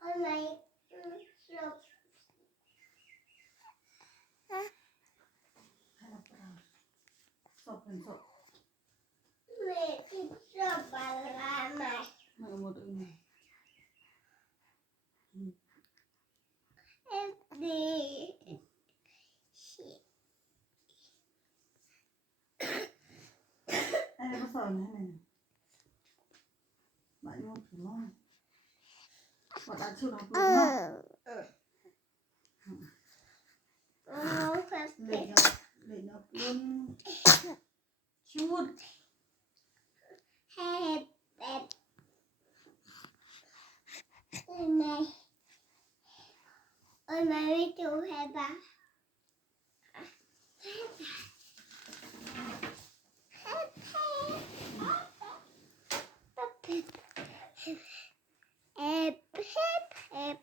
Ôi mày sụp Sop and sop. mẹ thì sụp bà là mày Mày một ưng này. em đi Em có sợ này này. Bạn một thử lo. Bạn đã chưa học được không? không phải Để nhập luôn. Chút. hẹp đẹp ôi mày biết chú hẹp à hẹp